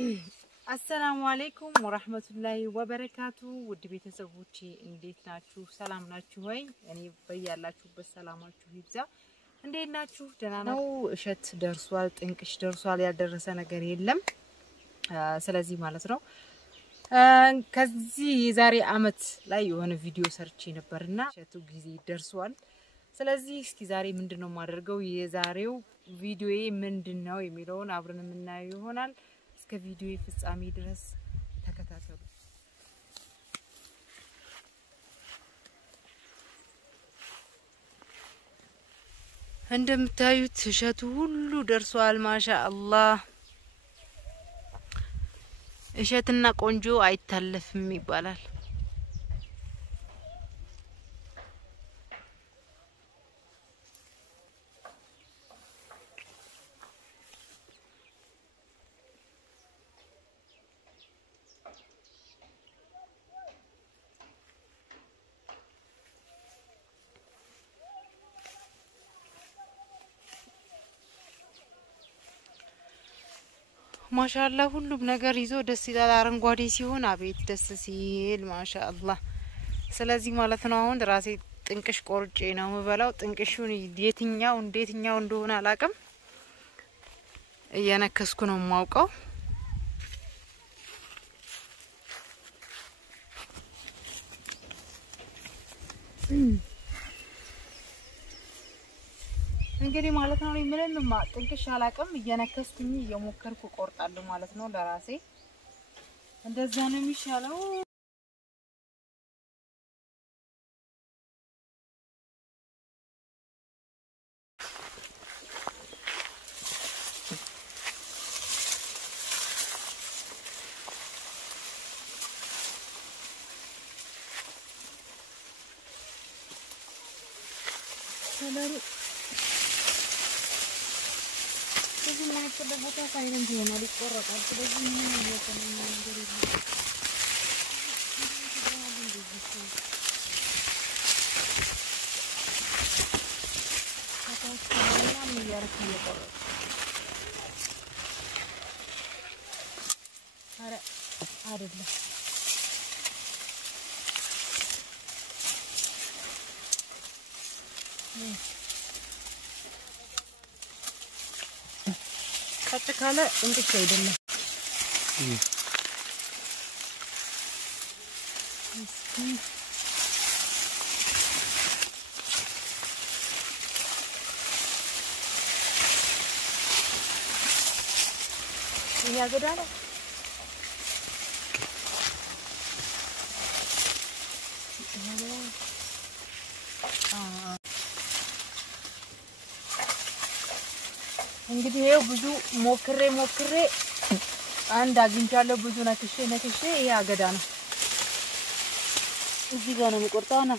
السلام عليكم ورحمة الله وبركاته ودي بيتسووتي انديت ناتشو سلام ناتشو هاي يعني بيالاتشو بالسلاماتشو يبزا انديت ناتشو دنانو اشت درسوال تنكش درسوال يالدرسة نگر يلم سلازي مالتنو كزي زاري عمت لا يوهن فيديو سرچي نبرنا اشتو جزي درسوال سلازي اسكي زاري مندنو مادرگو يزاريو فيديوي مندنو يميلون عبرن مننا يوهنال كفيديو ፍጻሜ ድረስ ተከታተሉ እንደምታዩት እሸቱ ሁሉ ደርሷል ማሻአላህ እሸትና ቆንጆ አይታለፍም ይባላል ማሻአላህ ሁሉም ነገር ይዞ ደስ ይላል አረንጓዴ ሲሆን አቤት ደስ ሲል ማሻአላህ ስለዚህ ማለት ነው አሁን ራሴ ጥንቅሽ ቆርጬ ነው መበላው ጥንቅሹን የትኛው እንዴትኛው እንደሆነ አላቀም እየነከስኩ ነው ማውቀው እንግዲህ ማለት ነው ምንም ጥንቅሽ አላቀም እየነከስኩኝ እየሞከርኩ ቆርጣለሁ ማለት ነው ለራሴ እንደዛ ነው የሚሻለው ሰላም ما كده بقى فايدين دي انا لقرط على كده من كاتكالا انت شايدنا يا جدعان እንግዲህ ይሄው ብዙ ሞክሬ አንድ አግኝቻለሁ ብዙ ነክሼ ይሄ አገዳ ነው እዚህ ጋር ነው የሚቆርጠው ነው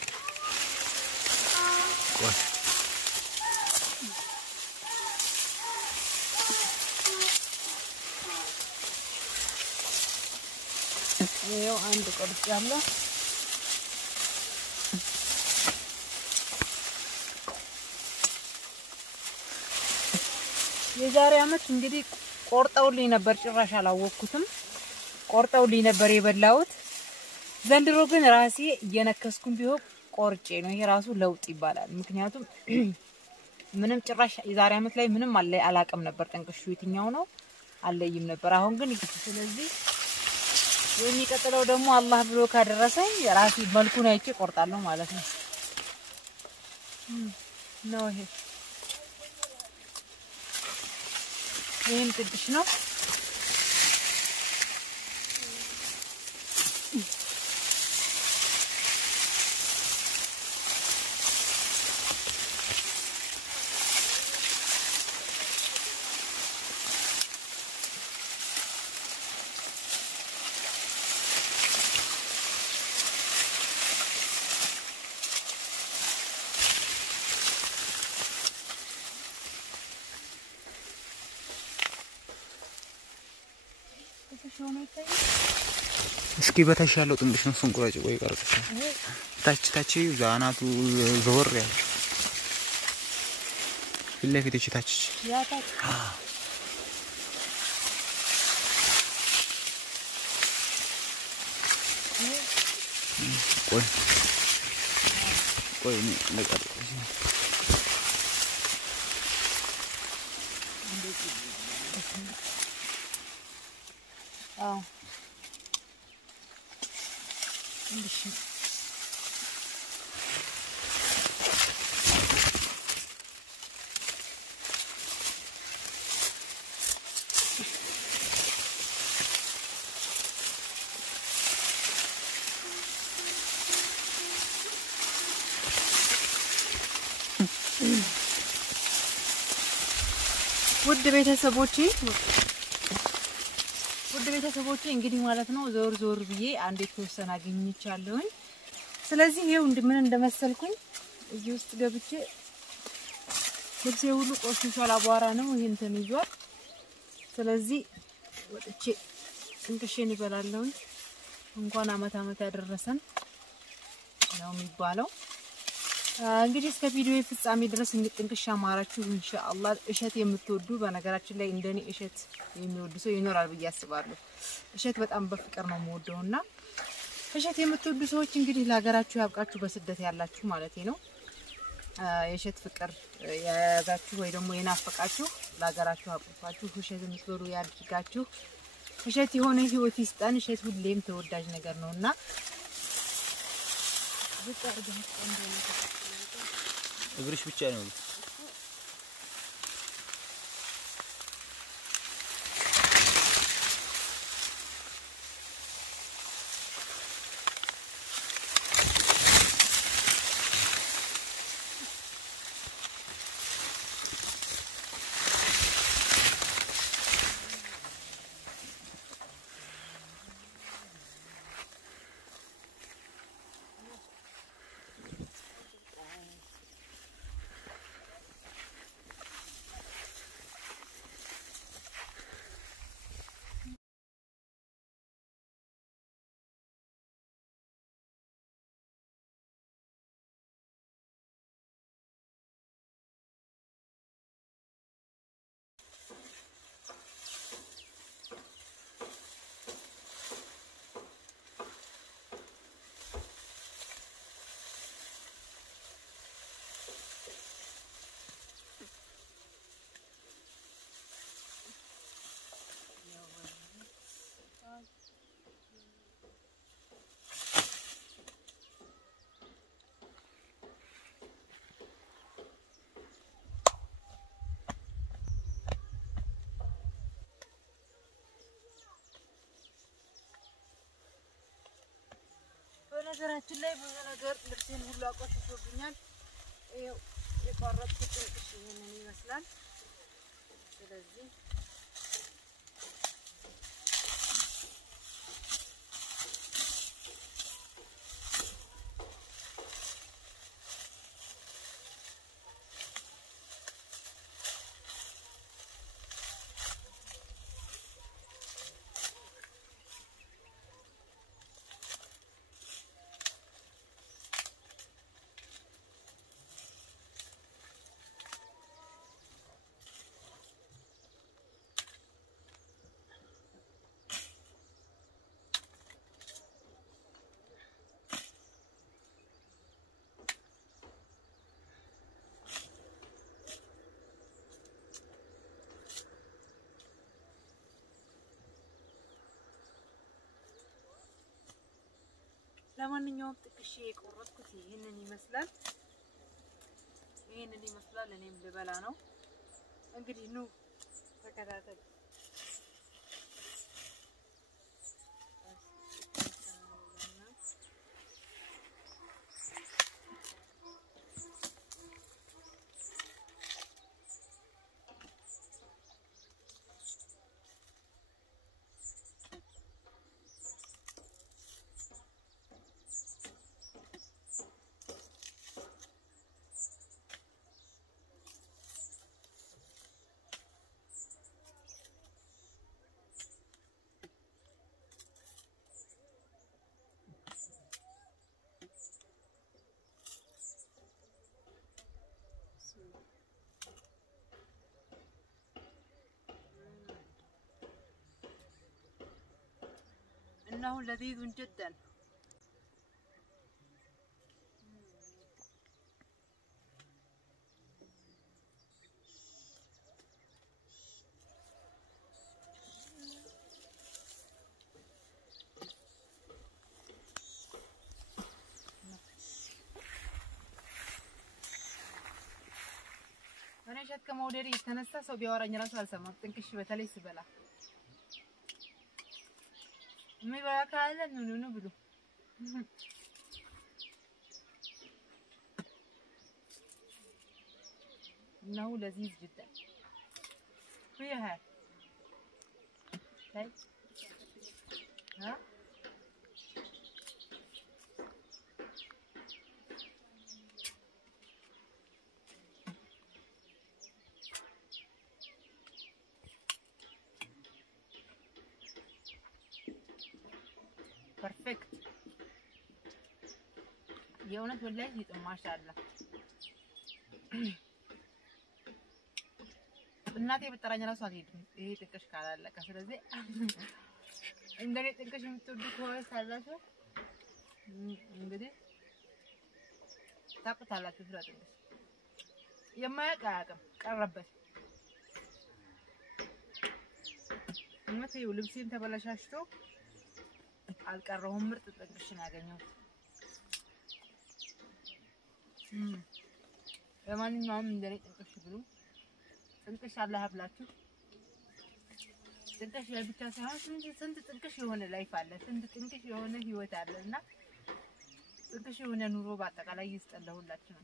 ይሄው አንድ ቆርጫለሁ የዛሬ አመት እንግዲህ ቆርጠውልኝ ነበር ጭራሽ አላወቅኩትም ቆርጠውልኝ ነበር የበላውት ዘንድሮ ግን ራሴ እየነከስኩኝ ቢሆን ቆርጬ ነው ይሄ ራሱ ለውጥ ይባላል ምክንያቱም ምንም ጭራሽ የዛሬ አመት ላይ ምንም አላቀም ነበር ጠንቅሹ የትኛው ነው አለይም ነበር አሁን ግን ስለዚህ የሚቀጥለው ደግሞ አላህ ብሎ ካደረሰኝ ራሴ መልኩን አይቼ ቆርጣለሁ ማለት ነው ነው ይሄ ይሄን ጥቅሽ ነው እስኪ በታች ያለው ጥንቅሽ ነው ስንቆራጭ ወይ ቀርቀሽ ታች ዛናቱ ዘወር ያለ ለፊት ታች ያታ ቆይ ነገር ውድ ቤተሰቦቼ እንግዲህ ማለት ነው ዞር ብዬ አንዴ ተወሰነ አግኝቻለሁኝ ስለዚህ ይሄው ምን እንደመሰልኩኝ እዚህ ውስጥ ገብቼ ልብሴ ሁሉ ቆሽሿል አቧራ ነው ይሄን ይዟል ስለዚህ ወጥቼ እንቅሽን ይበላለሁኝ እንኳን አመት ያደረሰን ነው የሚባለው እንግዲህ እስከ ቪዲዮ ፍጻሜ ድረስ እንጥንቅሻ ማራችሁ ኢንሻአላህ እሸት የምትወዱ በነገራችን ላይ እንደኔ እሸት የሚወዱ ሰው ይኖራል ብዬ አስባለሁ እሸት በጣም በፍቅር ነው የምወደውና እሸት የምትወዱ ሰዎች እንግዲህ ለሀገራችሁ ያብቃችሁ በስደት ያላችሁ ማለት ነው የእሸት ፍቅር ያያዛችሁ ወይ ደግሞ የናፈቃችሁ ለሀገራችሁ አብቃችሁ እሸት የምትበሉ ያድርጋችሁ እሸት የሆነ ህይወት ይስጠን እሸት ሁሌም ተወዳጅ ነገር ነውና እግርሽ ብቻ ነው በነገራችን ላይ ብዙ ነገር ልብሴን ሁሉ አቆሽሾብኛል ይሄው የቆረጥኩት ጥንቅሽ ይሄንን ይመስላል ስለዚህ ለማንኛውም ጥቅሽ የቆረጥኩት ይሄንን ይመስላል እኔም ልበላ ነው እንግዲህ ኑ ተከታተሉ إنه لذيذ جدا እሸት ከመውደድ የተነሳ ሰው ቢያወራኝ ራሱ አልሰማም ጥንቅሽ በተለይ ስበላ የሚበላ ካለ ኑ ብሉ إنه لذيذ جدا فيها هاي ها perfect የእውነት ወላሂ ይጥም ማሻአላ እናቴ በጠራኝ ራሱ አልሄድም ይሄ ጥንቅሽ ካላለቀ ስለዚህ እንደኔ ጥንቅሽ የምትወዱ ከሆነ ሳላችሁ እንግዲህ ታውቁታላችሁ ስለ ጥንቅሽ የማያውቅ አያውቅም ቀረበት እውነት ይኸው ልብሴን ተበላሽቶ አልቀረሁም ምርጥ ጥንቅሽ ነው ያገኘሁት ለማንኛውም እንደኔ ጥንቅሽ ብሉ ጥንቅሽ አላህ ያብላችሁ ጥንቅሽ ብቻ ሳይሆን ስንት ጥንቅሽ የሆነ ላይፍ አለ ስንት ጥንቅሽ የሆነ ህይወት አለና ጥንቅሽ የሆነ ኑሮ በአጠቃላይ ይስጠላሁላችሁ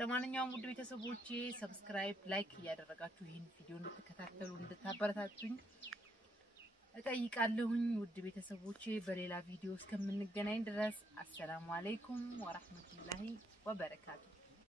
ለማንኛውም ውድ ቤተሰቦቼ ሰብስክራይብ ላይክ እያደረጋችሁ ይሄን ቪዲዮ እንድትከታተሉ እንድታበረታቱኝ እጠይቃለሁኝ ውድ ቤተሰቦቼ በሌላ ቪዲዮ እስከምንገናኝ ድረስ አሰላሙ አለይኩም ወራህመቱላሂ ወበረካቱ